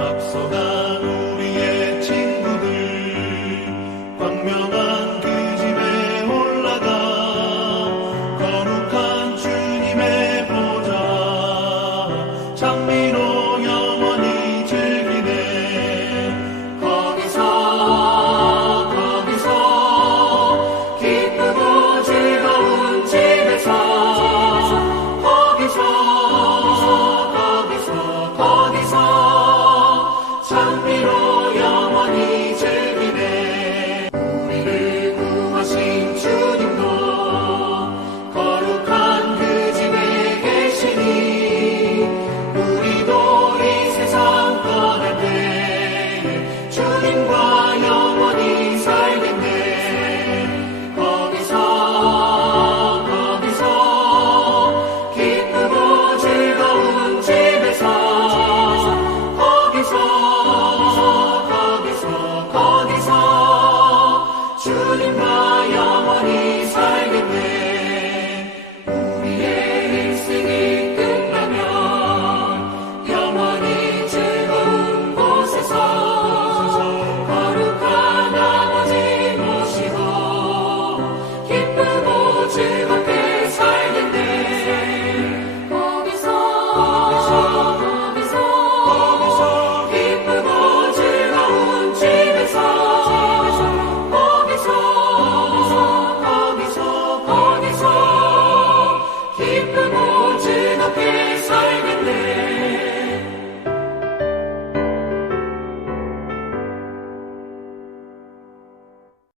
up so high.